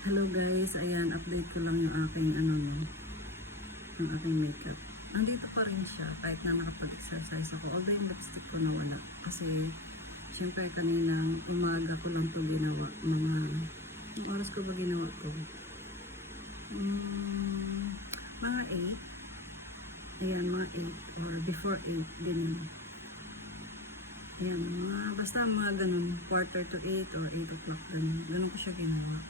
Hello guys, ayan, update ko lang yung aking yung aking makeup. Nandito pa rin siya kahit na nakapag-exercise ako. Although yung lipstick ko nawala kasi syempre kaninang umaga ko lang to ginawa. Yung oras ko ba ginawa ko? Mga 8. Ayan, mga 8 or before 8 din. Ayan, basta mga ganun, quarter to 8 or 8 o'clock ganun. Ganun ko siya ginawa.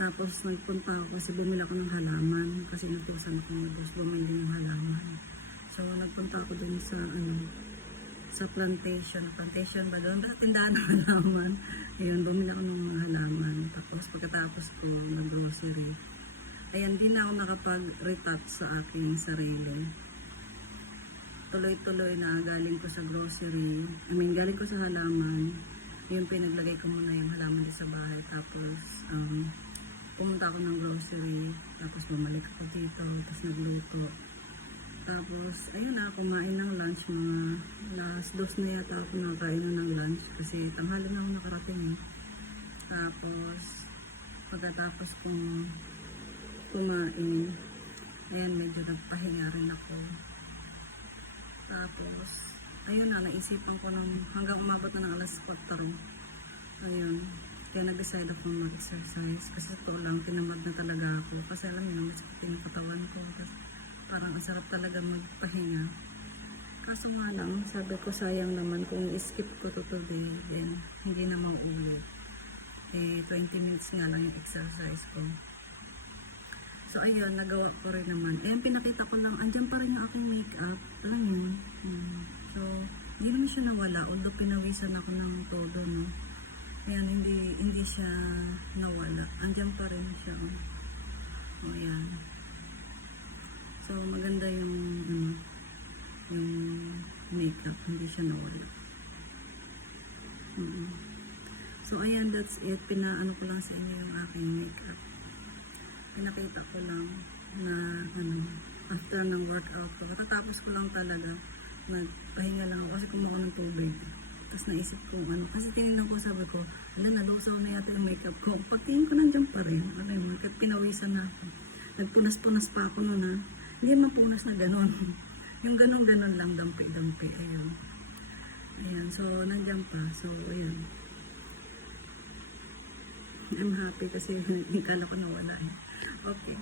Tapos nagpunta ako kasi bumili ako ng halaman kasi natusan ako ng bus bumili ng halaman. So nagpunta ako dun sa plantation ba doon? Basta tindahan ng halaman. Ayun, bumili ako ng mga halaman. Tapos pagkatapos ko nag-grocery. Ayan, di na ako nakapag-retouch sa aking sarili. Tuloy-tuloy na galing ko sa grocery. Galing ko sa halaman. Yung pinaglagay ko muna yung halaman sa bahay. Tapos, pumunta ako ng grocery. Tapos, bumalik ako dito. Tapos, nagluto. Tapos, ayun na, kumain ng lunch. Mga last dos na yata ako nakain ng lunch. Kasi, tanghali na ako nakarating eh. Tapos, pagkatapos kong kumain, ayun, medyo nagpahinga rin ako. Tapos, ayun na, naisipan ko hanggang umabot na ng alas 4. Ayun, kaya nag-decide ako mag-exercise. Kasi ito lang, tinamad na talaga ako. Kasi alam niyo, masakit yung katawan ko. Tapos, parang ang sarap talaga magpahinga. Kaso nga lang, sabi ko sayang naman kung i-skip ko to today, then hindi na mauulit. 20 minutes nga lang yung exercise ko. So, ayun, nagawa ko rin naman. Ayun, pinakita ko lang, andyan pa rin yung aking makeup. Alam yun. So, hindi naman siya nawala. Although, pinawisan ako ng todo, no. Ayan, hindi siya nawala. Andyan pa rin siya. O, ayan. So, maganda yung makeup. Hindi siya nawala. So, ayan, that's it. Pinaano ko lang sa inyo yung aking makeup. Pinakita ko lang na after ng workout ko. Tatapos ko lang talaga. Nagpahinga lang ako kasi kumuha ng tubig. Tapos naisip ko kasi tinignan ko, sabi ko, nalusaw na yata yung makeup ko. Pagtingin ko nandiyan pa rin. Kahit pinawisan na ako. Nagpunas-punas pa ako nun ha. Hindi mapunas na ganon. Yung ganon-ganon lang, dampi-dampi. Ayun. Ayan, so nandiyan pa. So, ayun. I'm happy kasi hindi kala ko nawala eh. Okay.